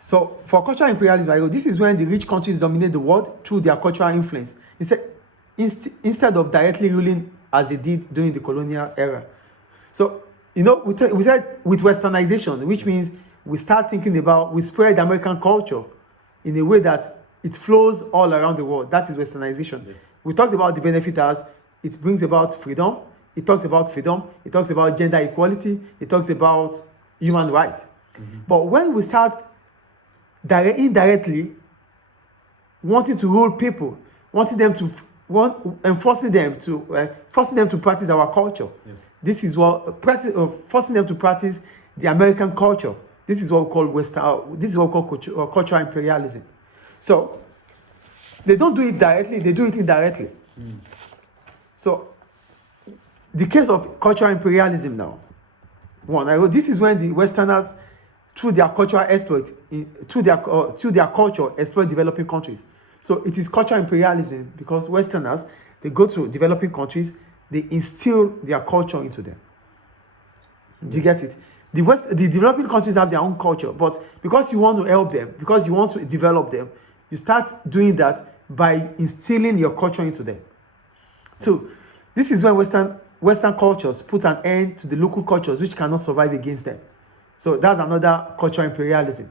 So for cultural imperialism, this is when the rich countries dominate the world through their cultural influence. Instead of directly ruling as they did during the colonial era. So, we said with westernization, which means we spread American culture in a way that it flows all around the world. That is westernization. Yes. We talked about the benefit as it brings about freedom. It talks about freedom. It talks about gender equality. It talks about human rights. Mm-hmm. But when we start indirectly wanting to rule people, forcing them to practice our culture. Yes. This is what forcing them to practice the American culture. This is what we call this is what we call cultural imperialism. So they don't do it directly; they do it indirectly. So the case of cultural imperialism now. This is when the Westerners, through their cultural exploit, through their culture, exploit developing countries. So it is cultural imperialism because Westerners, they go to developing countries, they instill their culture into them. Do you get it? The developing countries have their own culture, but because you want to help them, because you want to develop them, you start doing that by instilling your culture into them. So this is when Western cultures put an end to the local cultures which cannot survive against them. So that's another cultural imperialism.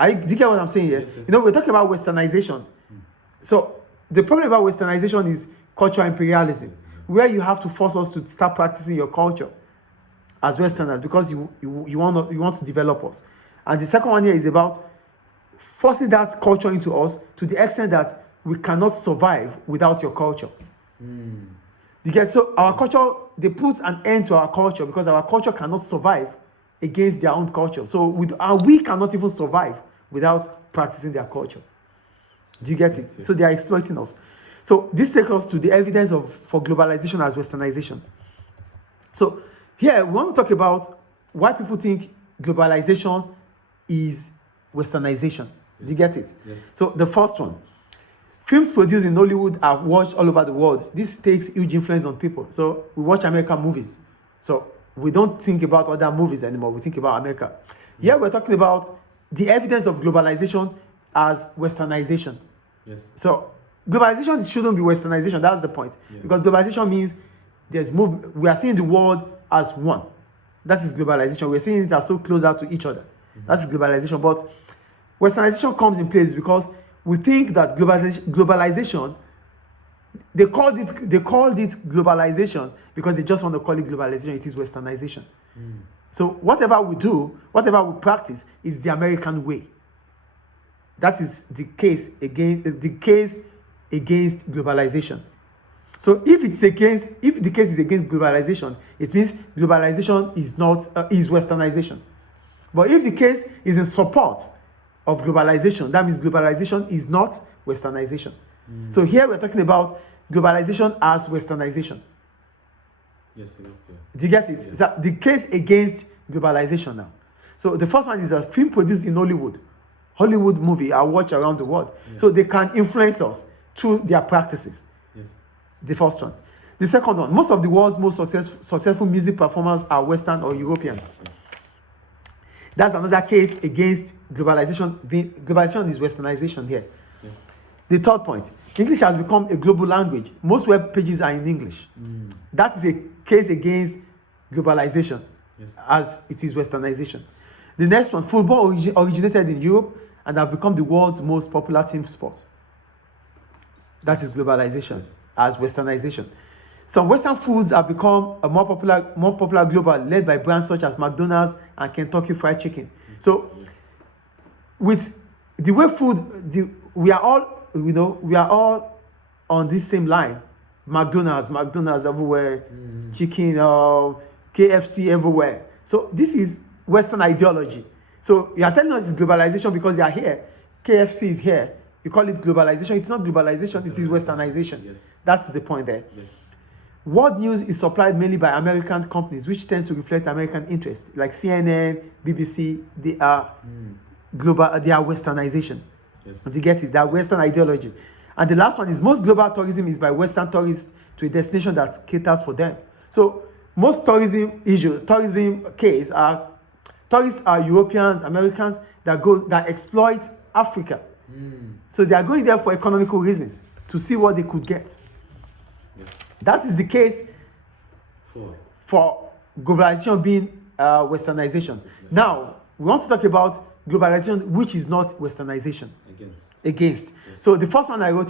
Do you get what I'm saying here? Yes. We're talking about westernization. So the problem about westernization is cultural imperialism, where you have to force us to start practicing your culture as Westerners because you want to develop us. And the second one here is about forcing that culture into us to the extent that we cannot survive without your culture. You get? So our culture, they put an end to our culture because our culture cannot survive against their own culture. So we cannot even survive without practicing their culture. Do you get it? Yes. So they are exploiting us. So this takes us to the evidence for globalization as westernization. So here we want to talk about why people think globalization is westernization. Do you get it? Yes. So the first one, films produced in Hollywood are watched all over the world. This takes huge influence on people. So we watch American movies. So we don't think about other movies anymore. We think about America. Here we're talking about the evidence of globalization as westernization. Yes. So globalization shouldn't be westernization. That's the point. Yeah. Because globalization means we are seeing the world as one. That is globalization. We're seeing it as so closer to each other. That's globalization. But westernization comes in place because we think that globalization, they called it globalization because they just want to call it globalization. It is westernization. So whatever we do, whatever we practice is the American way. That is the case against globalization. So if the case is against globalization, it means globalization is westernization. But if the case is in support of globalization, that means globalization is not westernization. So here we're talking about globalization as westernization. Yes. Do you get it? Yes. So the case against globalization now. So the first one is a film produced in Hollywood movie are watched around the world. Yeah. So they can influence us through their practices. Yes. The first one. The second one, most of the world's most successful music performers are Western or Europeans. Yes. That's another case against globalization. Globalization is westernization here. Yes. The third point, English has become a global language. Most web pages are in English. That is a case against globalization, Yes. as it is westernization. The next one, football originated in Europe and have become the world's most popular team sport. That is globalization, Yes. as westernization. Some Western foods have become a more popular global, led by brands such as McDonald's and Kentucky Fried Chicken. So, with the way we are all on this same line. McDonald's everywhere, chicken, KFC everywhere. So this is Western ideology. So you are telling us it's globalization because they are here. KFC is here. You call it globalization. It's not globalization, it is westernization. Yes. That's the point there. Yes. World news is supplied mainly by American companies, which tend to reflect American interests, like CNN, BBC. They are global. They are westernization. Yes. Do you get it? They are Western ideology. And the last one is most global tourism is by Western tourists to a destination that caters for them. So most tourism Tourists are Europeans, Americans that exploit Africa. So they are going there for economical reasons to see what they could get. Yes. That is the case for globalization being westernization. Now, we want to talk about globalization, which is not westernization. Against. Against. So the first one I wrote